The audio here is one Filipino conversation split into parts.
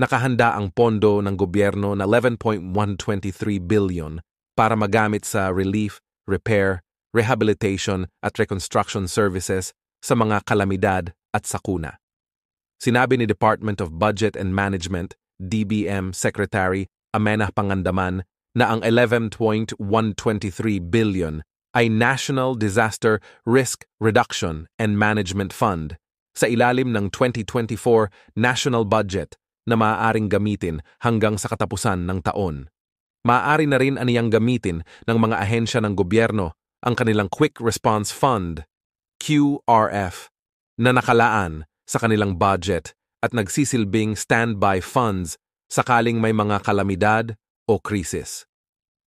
nakahanda ang pondo ng gobyerno na 11.123 billion para magamit sa relief, repair, rehabilitation at reconstruction services sa mga kalamidad at sakuna. Sinabi ni Department of Budget and Management, DBM Secretary Amenah Pangandaman na ang 11.123 billion ay National Disaster Risk Reduction and Management Fund sa ilalim ng 2024 National Budget na maaaring gamitin hanggang sa katapusan ng taon. Maaari na rin aniyang gamitin ng mga ahensya ng gobyerno ang kanilang Quick Response Fund, QRF, na nakalaan sa kanilang budget at nagsisilbing standby funds sakaling may mga kalamidad o krisis.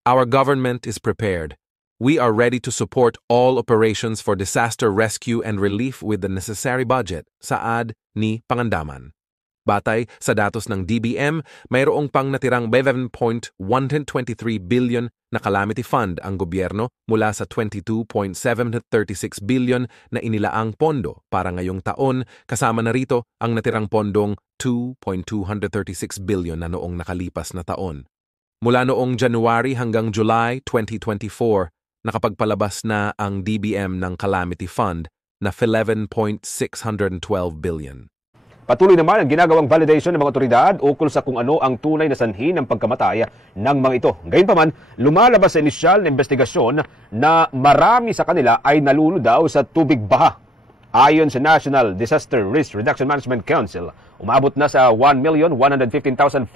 Our government is prepared. We are ready to support all operations for disaster rescue and relief with the necessary budget, saad ni Pangandaman. Batay sa datos ng DBM, mayroong pang natirang 11.123 billion na calamity fund ang gobyerno mula sa 22.736 billion na inilaang pondo para ngayong taon, kasama na rito ang natirang pondong 2.236 billion na noong nakalipas na taon. Mula noong January hanggang July 2024, nakapagpalabas na ang DBM ng Calamity Fund na 11.612 billion. Patuloy naman ang ginagawang validation ng mga otoridad ukol sa kung ano ang tunay na sanhi ng pagkamatay ng mga ito. Gayunpaman, lumalabas sa inisyal na investigasyon na marami sa kanila ay naluludaw sa tubig baha. Ayon sa National Disaster Risk Reduction Management Council, umabot na sa 1,115,572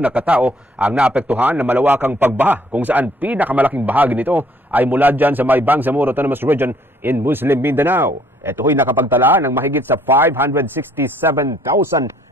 na katao ang naapektuhan ng malawakang pagbaha, kung saan pinakamalaking bahagi nito ay mula dyan sa may Bangsamoro Autonomous Region in Muslim Mindanao. Ito ay nakapagtala ng mahigit sa 567,000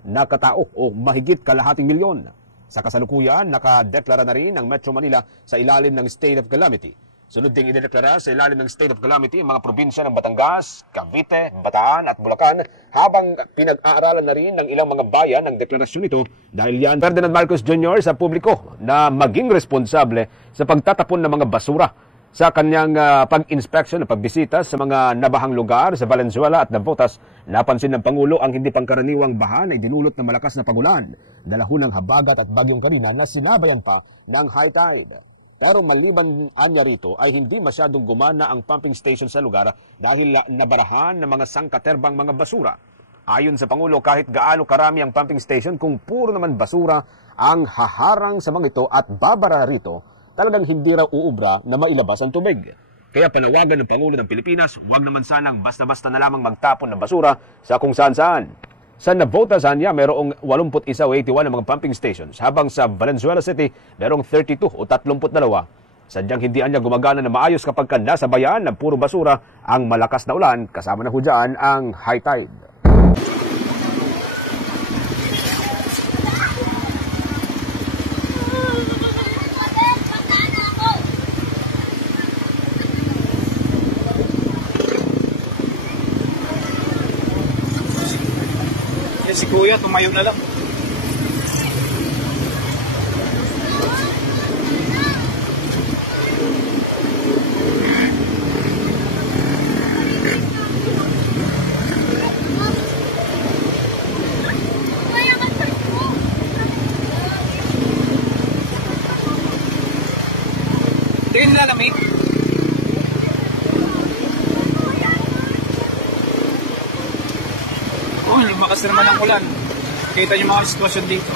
na katao o mahigit kalahating milyon. Sa kasalukuyan, nakadeklara na rin ang Metro Manila sa ilalim ng State of Calamity. Sunod ding idedeklara sa ilalim ng State of Calamity ang mga probinsya ng Batangas, Cavite, Bataan at Bulacan, habang pinag-aaralan na rin ng ilang mga bayan ang deklarasyon ito dahil yan Ferdinand Marcos Jr. sa publiko na maging responsable sa pagtatapon ng mga basura sa kanyang pag-inspection at pagbisita sa mga nabahang lugar sa Valenzuela at Navotas. Napansin ng Pangulo ang hindi pangkaraniwang baha na idinulot ng malakas na pagulan, dalahon ng habagat at bagyong Karina na sinabayan pa ng high tide. Pero maliban anya rito ay hindi masyadong gumana ang pumping station sa lugar dahil nabarahan ng mga sangkaterbang mga basura. Ayon sa Pangulo, kahit gaano karami ang pumping station, kung puro naman basura ang haharang sa mga ito at babara rito, talagang hindi raw uubra na mailabas ang tubig. Kaya panawagan ng Pangulo ng Pilipinas, huwag naman sanang basta-basta na lamang magtapon ng basura sa kung saan-saan. Sa Navotas, mayroong 81 o 81 na mga pumping stations, habang sa Valenzuela City, mayroong 32 o 32. Sadyang hindi anya gumagana na maayos kapag nasa bayan ng puro basura ang malakas na ulan, kasama na ho dyan ang high tide. Si Kuya, tumayo na lang. Tingin na lamig. Lumakas naman ang ulan. Kita niyo mga sitwasyon dito.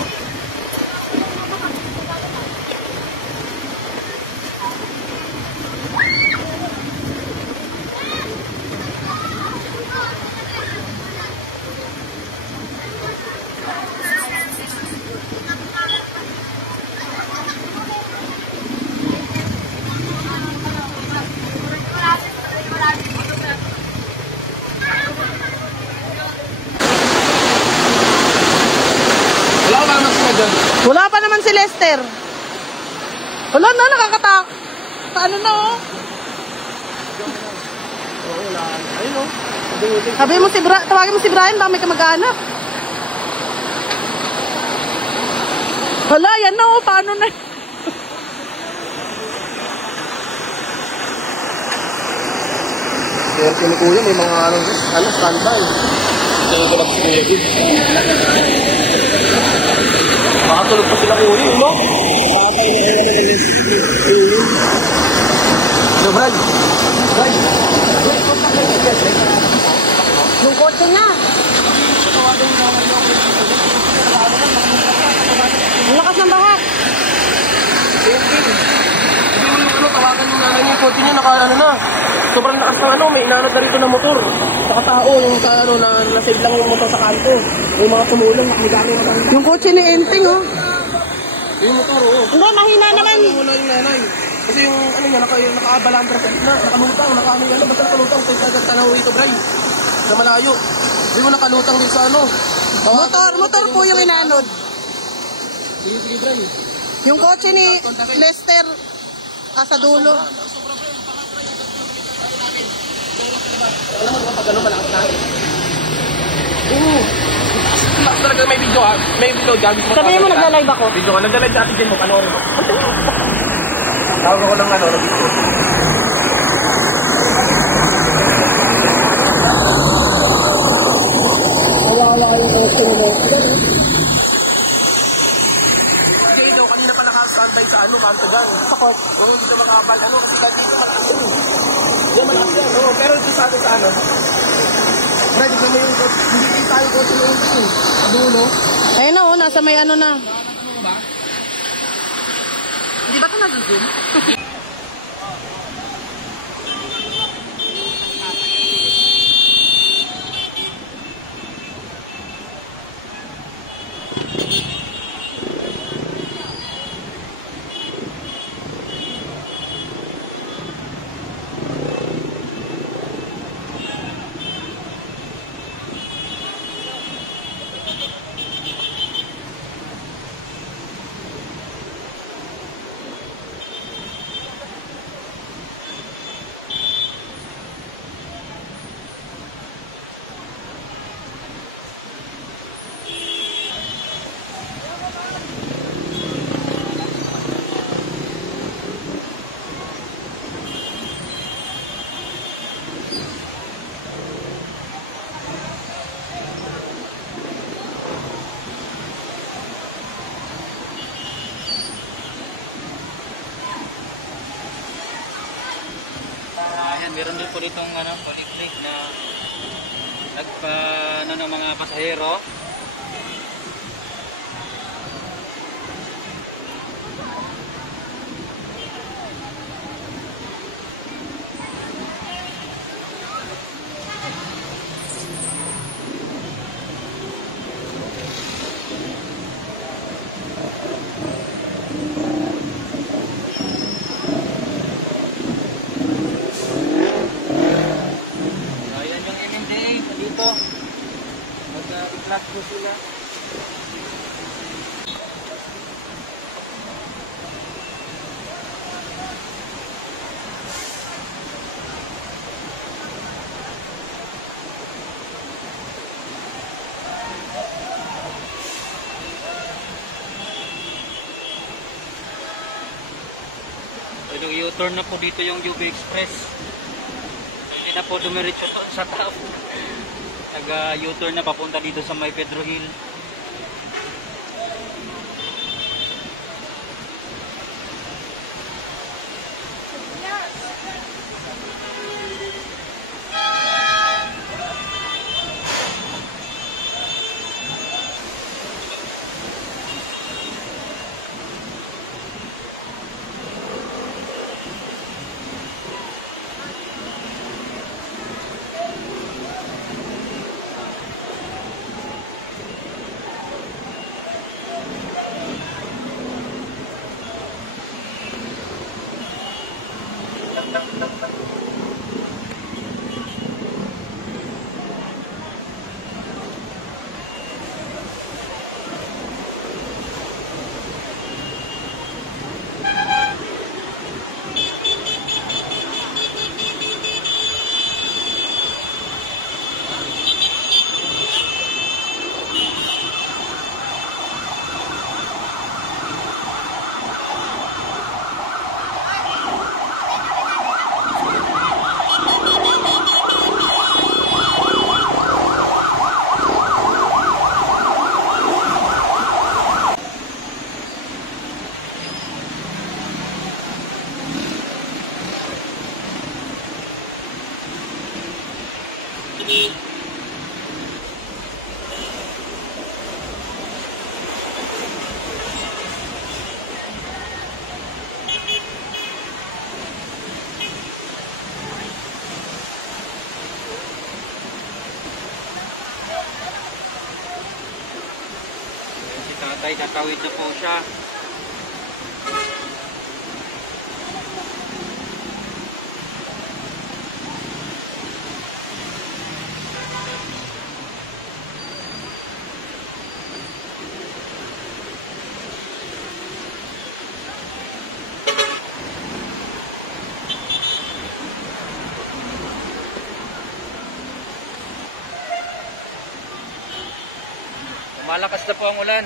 Wala pa naman si Lester. Wala na, nakakatak. Paano na, oh? Wala. Ayun, oh. Sabi mo tawagin mo si Brian, baka may kamag-anak. Wala, yan na, oh. Paano na? Kaya kinukuya, may mga standby. Ito lang si Kuya. Nakatulog pa sila kuya, no? Patay na yan. Hello, Brad. Brad. Yung kotse niya. Ang lakas ng baha. Hindi mo yung tawagan yung nanay niya, yung kotse niya, na. Sobrang lakas ng may inanod na rito na motor. Saka tao, yung nasave lang yung motor sa kanto. Yung mga tumulong, nakagari yung matanda. Yung kotse ni Enting, oh. Yung motor, oo. Hindi, mahina naman. Wala yung nanay. Kasi yung naka-abalandra sa gitna, nakalutang, basta nakalutang, tayo tanaw rito, Bray. Na malayo. Hindi mo nakalutang din sa Motor po yung inanod. Sige, Bray. Yung kotse ni Lester, sa dulo. Alam mo, pag ano, malakas na. Oo. Lakas talaga may video ha. May video, gabi mo. Sabihin mo, nagla-live ako. Video ka, nagla-live sa atin din mo, panoorin mo. Tawag ako ng video. Kawawa yung kotse ni Lester. Kasi daw, kanina pa naka-standby sa Kantagan. Sa court. Oo, dito makapal. Kasi dito malakas yun. Yan, malakas yan. Oo, pero dito sa atin sa Fred, ito mo yung hindi tayo kotse na yung dulo. Ayun na, oh, nasa may ano na. Ano ba? Hindi ba ito nag-zoom? Meron din po ditong polyclinic na ng mga pasahero. Mag-class po sila. U-turn na po dito yung UB Express. Hindi na po dumiretso doon sa tao. Nag-U-turn na papunta dito sa May Pedro Hill. Tatawid na po siya. Malakas na po ang ulan.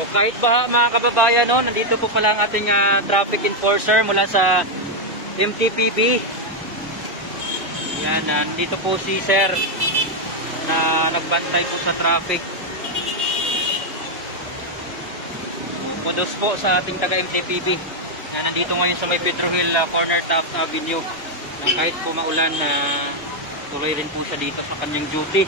So kahit baha mga kababayan, no, nandito po pala ang ating traffic enforcer mula sa MTPB. Yan, nandito po si Sir na nagbantay po sa traffic. Kudos po sa ating taga MTPB. Yan, nandito ngayon sa may Pedro Hill corner Taft Avenue. Na kahit po maulan, tuloy rin po siya dito sa kanyang duty.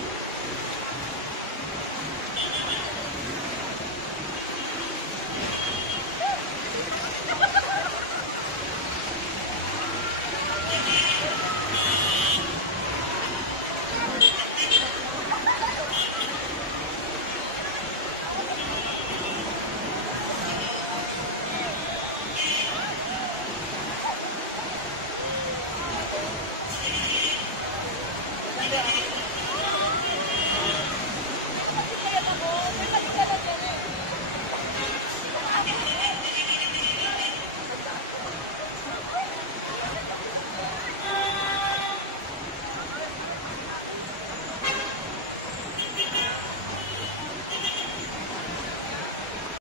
Thank you.